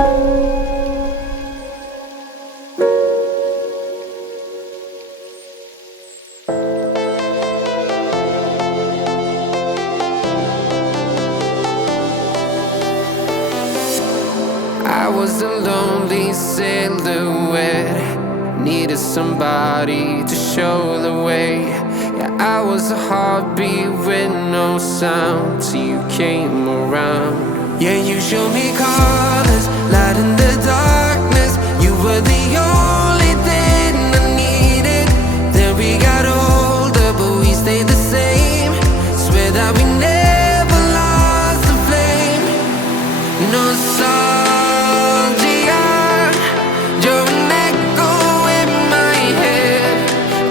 I was a lonely silhouette, needed somebody to show the way. Yeah, I was a heartbeat with no sound till you came around. Yeah, you showed me colors, light in the darkness. You were the only thing I needed. Then we got older, but we stayed the same. Swear that we never lost the flame. Nostalgia, you're an echo in my head.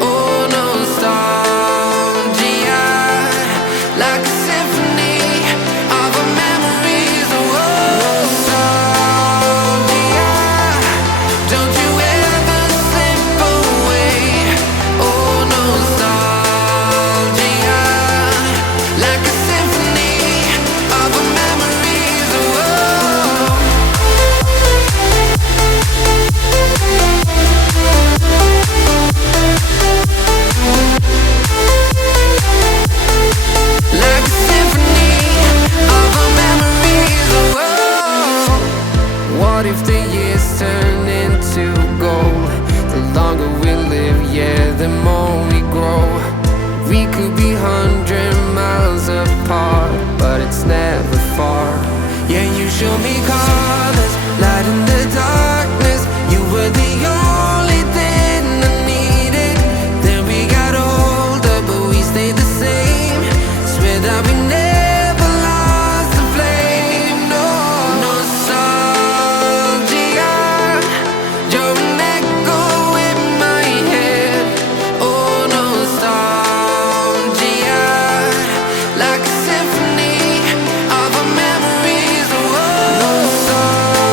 Oh, nostalgia, like a symphony of our memories. Oh, nostalgia, don't you ever slip away. Oh, nostalgia, like a symphony of our memories. Oh, like a symphony of our memories. Oh, what if the years turn into gold? The longer we live, yeah, the more we grow. We could be 100 miles apart, but it's never far. Yeah, you show me colors, light in the darkness. You were the only thing I needed. Then we got older, but we stayed the same. Swear that we never lost the flame. No, nostalgia, you're an echo in my head. Oh, nostalgia, like a symphony of our memories. Oh, nostalgia.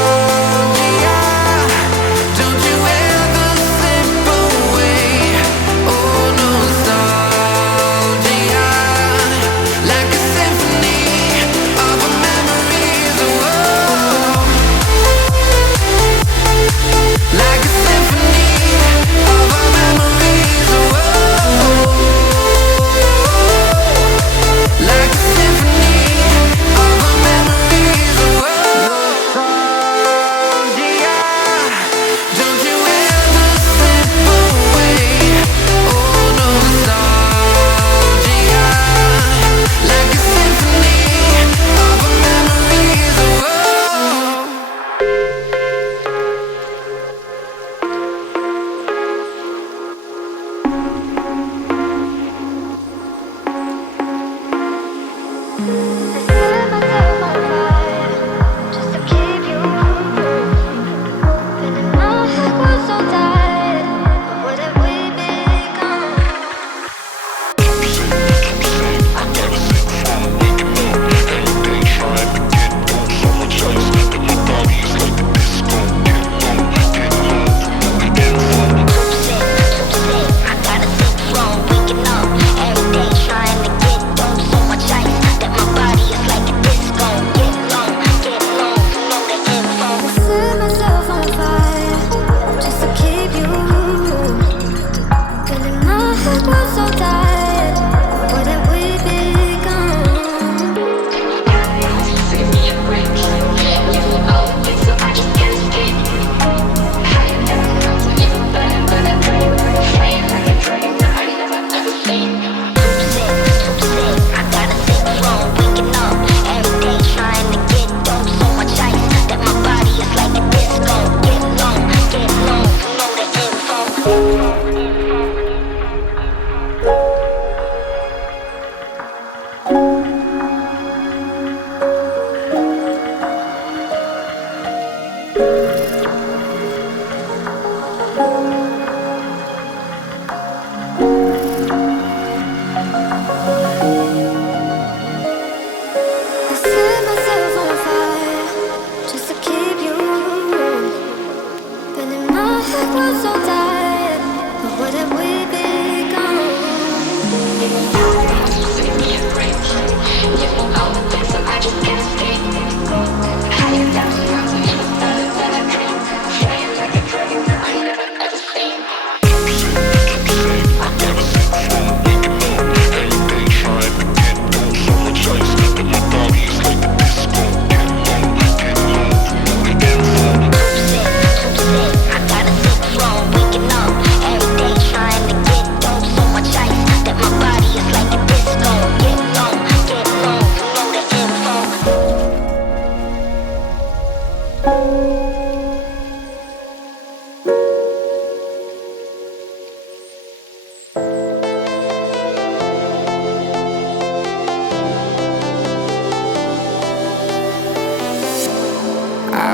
I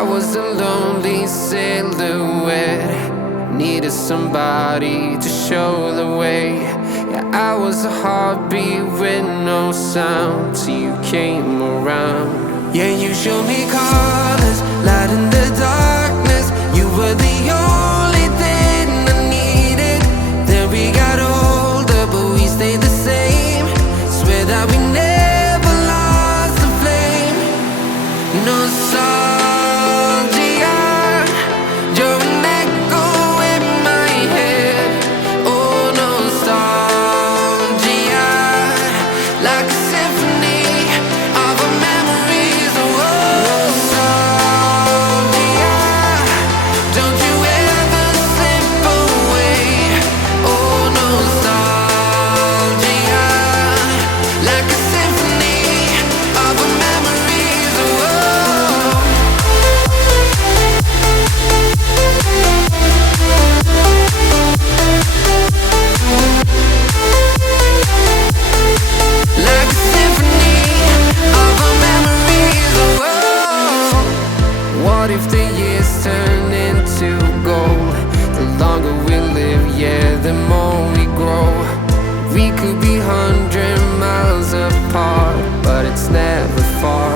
was a lonely silhouette, needed somebody to show the way. Yeah, I was a heartbeat with no sound till you came around. Yeah, you showed me colors, light in the darkness. You were the only thing I needed. Then we got older, but we stayed the same. Swear that we never lost the flame. Nostalgia, you're an echo in my head. Oh, nostalgia, like a symphony of our memories. Oh, nostalgia, don't you ever slip away. Oh, nostalgia, like a symphony of our memories. Oh, like a symphony of our memories. Oh, what if the years turn into gold? The longer we live, yeah, the more we grow. We could be 100 miles apart, but it's never far.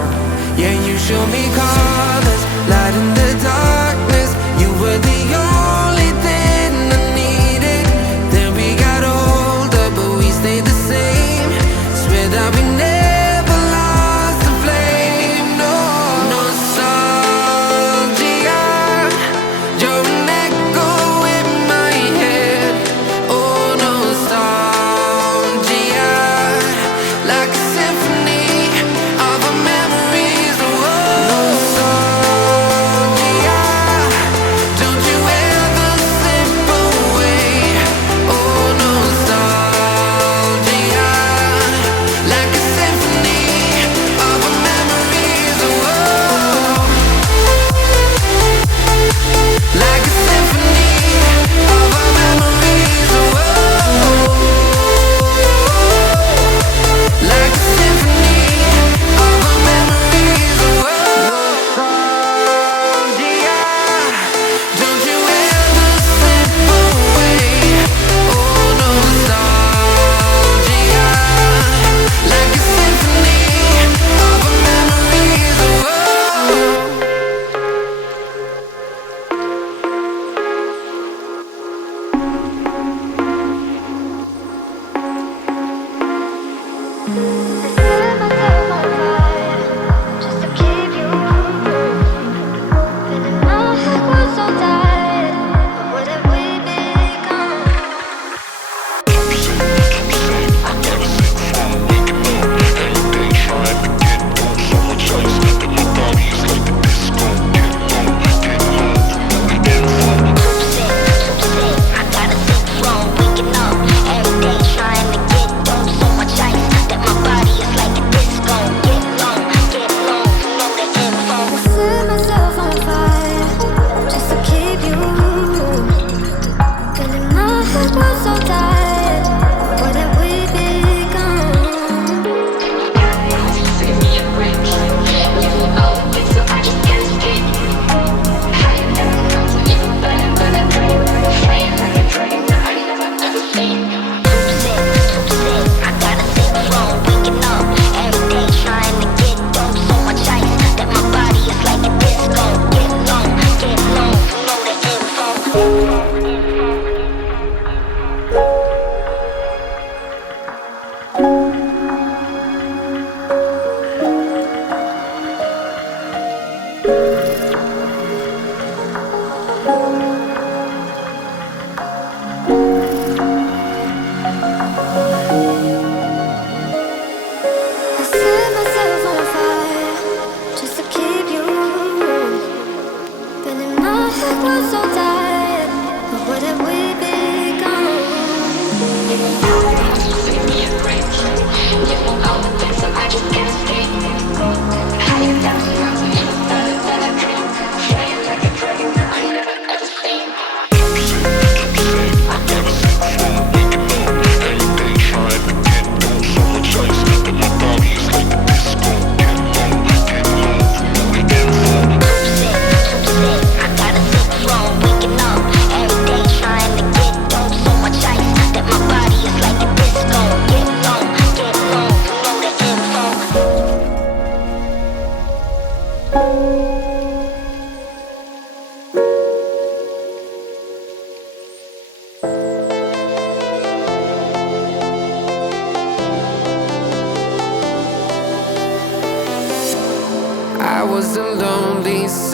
Yeah, you show me colors, light in the darkness. You were the only thing I needed. Then we got older, but we stayed the same. Swear that we never lost the flame. No, nostalgia, you're an echo in my head. Oh, nostalgia, like a symphony of our memories. Oh, nostalgia, don't you ever slip away. Oh, nostalgia, like a symphony of our memories. Oh, like a symphony of our memories. Oh, like a symphony of our memories. Oh, nostalgia, don't you ever slip away. Oh, nostalgia, like a symphony of our memories. Oh, just to keep you feeling my heart was so tired. What have we become? Set myself on fire just to keep you feeling my heart was so tired. What have we become? I set myself on fire just to keep you feeling my heart was so tired. But what have we become? I just can't escape. How you down to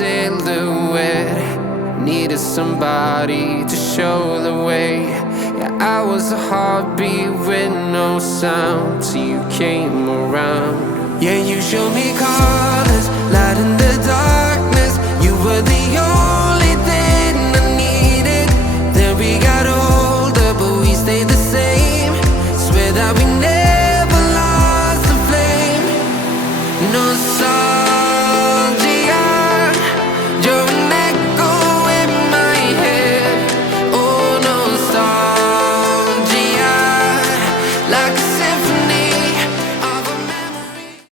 silhouette. Needed somebody to show the way. Yeah, I was a heartbeat with no sound till you came around. Yeah, you showed me colors, light in the dark.